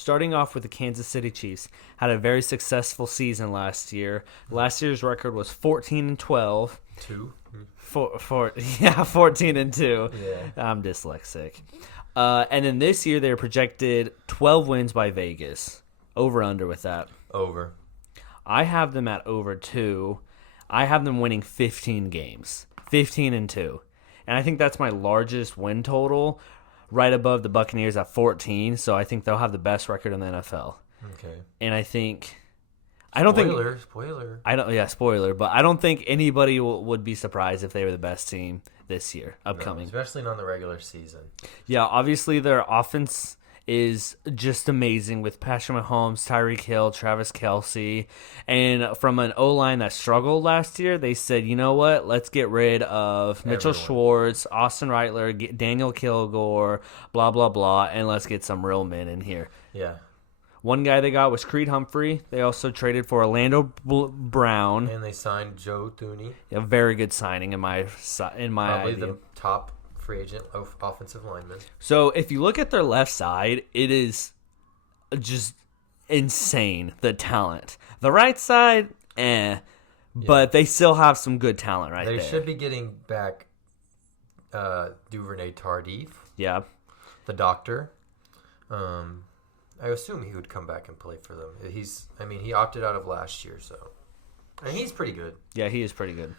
starting off with the Kansas City Chiefs, had a very successful season last year. Last year's record was 14-12. 2? Yeah, 14-2. Yeah. I'm dyslexic. And then this year they're projected 12 wins by Vegas. Over under with that. Over. I have them at over 2. I have them winning 15 games. 15-2. And I think that's my largest win total, right above the Buccaneers at 14. So I think they'll have the best record in the NFL. Okay. And I think Spoiler. spoiler, but I don't think anybody would be surprised if they were the best team this year, upcoming. No, especially not in the regular season. Yeah, obviously their offense is just amazing with Patrick Mahomes, Tyreek Hill, Travis Kelce. And from an O-line that struggled last year, they said, you know what, let's get rid of Mitchell Schwartz, Austin Reitler, Daniel Kilgore, blah, blah, blah, and let's get some real men in here. Yeah. One guy they got was Creed Humphrey. They also traded for Orlando Brown. And they signed Joe Thuney. A very good signing in my Probably idea. the top free agent offensive lineman. So if you look at their left side, it is just insane, the talent. The right side, but they still have some good talent right there. They should be getting back Duvernay Tardif. Yeah. The doctor. I assume he would come back and play for them. He opted out of last year, so. And he's pretty good. Yeah, he is pretty good.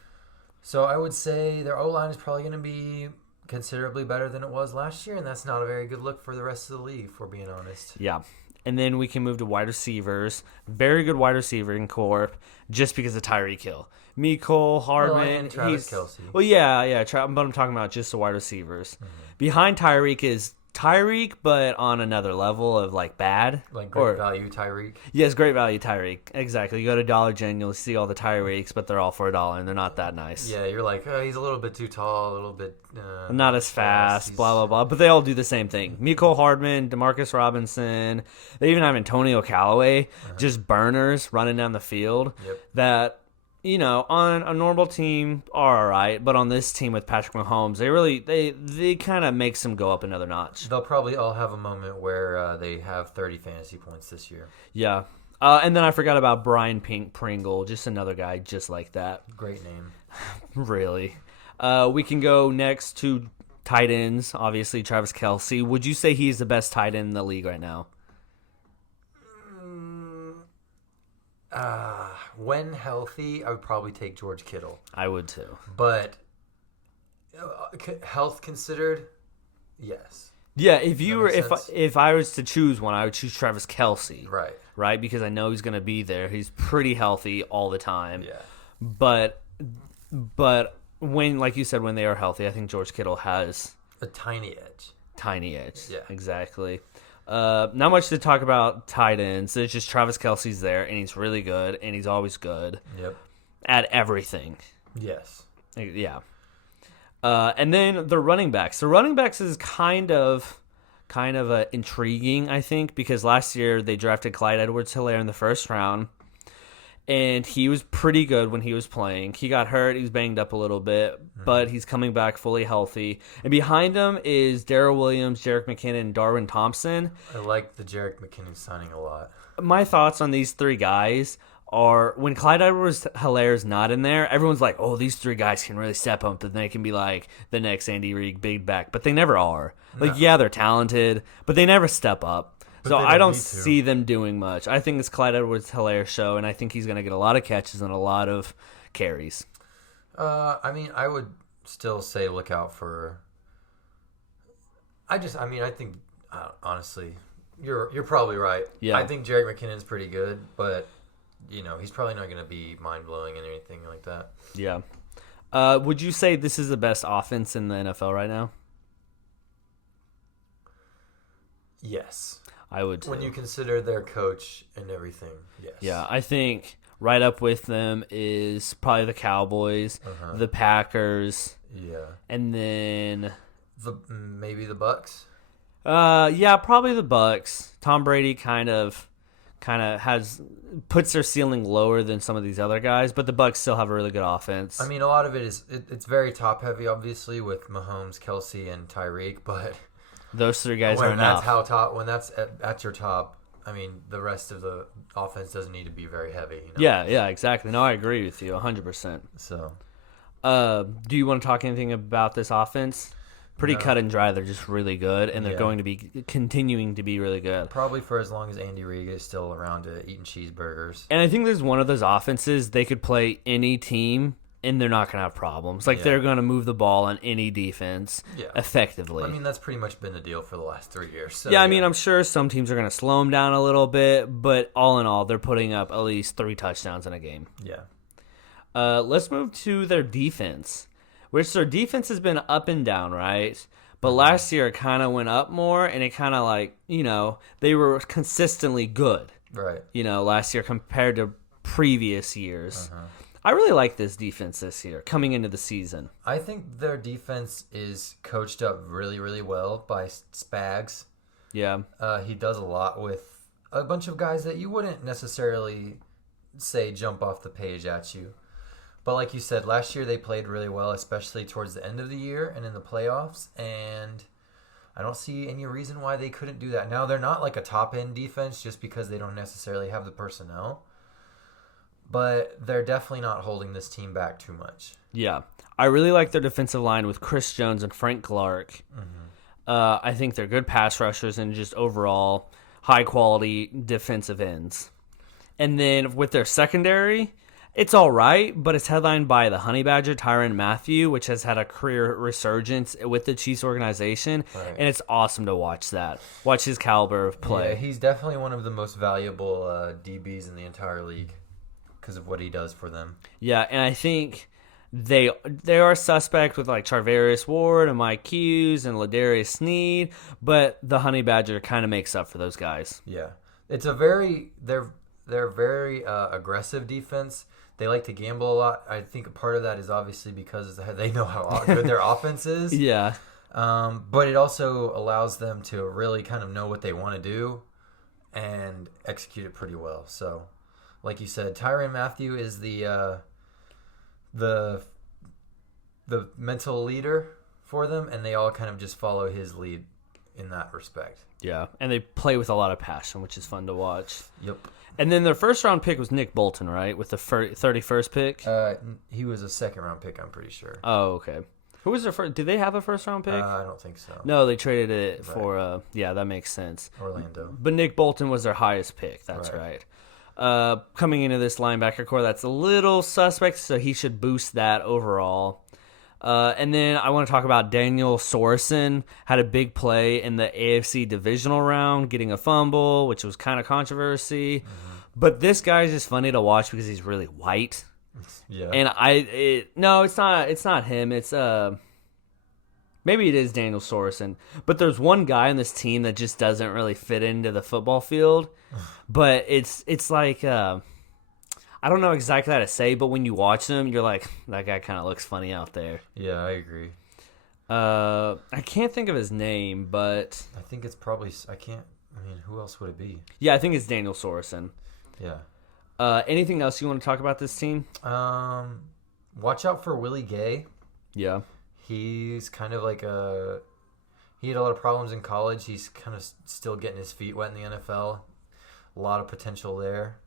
So I would say their O-line is probably going to be considerably better than it was last year, and that's not a very good look for the rest of the league, if we're being honest. Yeah. And then we can move to wide receivers. Very good wide receiver in Corp, just because of Tyreek Hill. Mecole Hardman. And Travis Kelce. Well, yeah. But I'm talking about just the wide receivers. Mm-hmm. Behind Tyreek is Tyreek, but on another level of like bad. Like great value Tyreek. Yes, great value Tyreek. Exactly. You go to Dollar Gen, you'll see all the Tyreeks, but they're all for $1, and they're not that nice. Yeah, you're like, he's a little bit too tall, a little bit... not as fast, blah, blah, blah. But they all do the same thing. Mecole Hardman, Demarcus Robinson. They even have Antonio Callaway, just burners running down the field. Yep. That... on a normal team are all right, but on this team with Patrick Mahomes, they kind of makes them go up another notch. They'll probably all have a moment where they have 30 fantasy points this year. Yeah. And then I forgot about Brian Pringle, just another guy just like that. Great name. Really. We can go next to tight ends, obviously Travis Kelce. Would you say he's the best tight end in the league right now? When healthy, I would probably take George Kittle. I would too. But health considered, yes. Yeah, if I was to choose one, I would choose Travis Kelce. Right. Right, because I know he's going to be there. He's pretty healthy all the time. Yeah. But when, like you said, when they are healthy, I think George Kittle has a tiny edge. Yeah, exactly. Mm-hmm. Not much to talk about tight ends. It's just Travis Kelce's there, and he's really good, and he's always good. Yep. At everything. Yes. Yeah. And then the running backs. The running backs is kind of intriguing, I think, because last year they drafted Clyde Edwards-Helaire in the first round, and he was pretty good when he was playing. He got hurt. He was banged up a little bit, but he's coming back fully healthy. And behind him is Darrell Williams, Jerick McKinnon, and Darwin Thompson. I like the Jerick McKinnon signing a lot. My thoughts on these three guys are when Clyde Edwards-Helaire is not in there, everyone's like, oh, these three guys can really step up and they can be like the next Andy Reid big back. But they never are. Like, yeah, they're talented, but they never step up. So I don't see them doing much. I think it's Clyde Edwards-Helaire show, and I think he's going to get a lot of catches and a lot of carries. I would still say look out for... I think, honestly, you're probably right. Yeah. I think Jerick McKinnon's pretty good, but, he's probably not going to be mind-blowing and anything like that. Yeah. Would you say this is the best offense in the NFL right now? Yes. I would too. When you consider their coach and everything, yes. Yeah, I think right up with them is probably the Cowboys, the Packers, and then maybe the Bucks. Yeah, probably the Bucks. Tom Brady kind of puts their ceiling lower than some of these other guys, but the Bucks still have a really good offense. I mean, a lot of it is it's very top heavy, obviously, with Mahomes, Kelce, and Tyreek, but. Those three guys are enough. enough. When that's at your top, I mean, the rest of the offense doesn't need to be very heavy. Yeah, exactly. No, I agree with you 100%. So, Do you want to talk anything about this offense? Pretty No. cut and dry. They're just really good, and they're Yeah. going to be continuing to be really good. probably for as long as Andy Reid is still around eating cheeseburgers. And I think there's one of those offenses they could play any team, and they're not going to have problems. Like, Yeah. they're going to move the ball on any defense Yeah. effectively. I mean, that's pretty much been the deal for the last 3 years. So, yeah, I mean, I'm sure some teams are going to slow them down a little bit, but all in all, they're putting up at least 3 touchdowns in a game. Yeah. Let's move to their defense, which their defense has been up and down, right? But last year it kind of went up more, and it kind of like, they were consistently good, Right. last year compared to previous years. Uh-huh. I really like this defense this year coming into the season. I think their defense is coached up really, really well by Spags. Yeah. He does a lot with a bunch of guys that you wouldn't necessarily say jump off the page at you. But like you said, last year they played really well, especially towards the end of the year and in the playoffs. And I don't see any reason why they couldn't do that. Now, they're not like a top-end defense just because they don't necessarily have the personnel. But they're definitely not holding this team back too much. Yeah. I really like their defensive line with Chris Jones and Frank Clark. I think they're good pass rushers and just overall high-quality defensive ends. And then with their secondary, it's all right, but it's headlined by the Honey Badger, Tyrann Mathieu, which has had a career resurgence with the Chiefs organization, Right. and it's awesome to watch that. Watch his caliber of play. Yeah, he's definitely one of the most valuable DBs in the entire league because of what he does for them. Yeah, and I think they are suspect with like Charvarius Ward and Mike Hughes and Ladarius Sneed, but the Honey Badger kind of makes up for those guys. Yeah, it's a they're very aggressive defense. They like to gamble a lot. I think a part of that is obviously because they know how good their offense is. Yeah. But it also allows them to really kind of know what they want to do and execute it pretty well. So, like you said, Tyrann Mathieu is the mental leader for them, and they all kind of just follow his lead in that respect. Yeah, and they play with a lot of passion, which is fun to watch. Yep. And then their first round pick was Nick Bolton, right? With the 31st pick. He was a second round pick, I'm pretty sure. Oh, okay. Who was their first? Did they have a first round pick? I don't think so. No, they traded it for. Yeah, that makes sense. Orlando. But Nick Bolton was their highest pick. That's Right. right. Coming into this linebacker core, that's a little suspect, so he should boost that overall. And then I want to talk about Daniel Sorensen. Had a big play in the AFC divisional round, getting a fumble, which was kind of controversy. Mm-hmm. But this guy is just funny to watch because he's really white. Yeah. And no, it's not him. It's maybe it is Daniel Sorensen. But there's one guy on this team that just doesn't really fit into the football field. But it's like I don't know exactly how to say, but when you watch him, you're like, that guy kind of looks funny out there. Yeah, I agree. I can't think of his name, but I think it's probably who else would it be? yeah, I think it's Daniel Sorensen. Yeah. Anything else you want to talk about this team? Watch out for Willie Gay. Yeah. He's kind of like he had a lot of problems in college. He's kind of still getting his feet wet in the NFL. A lot of potential there.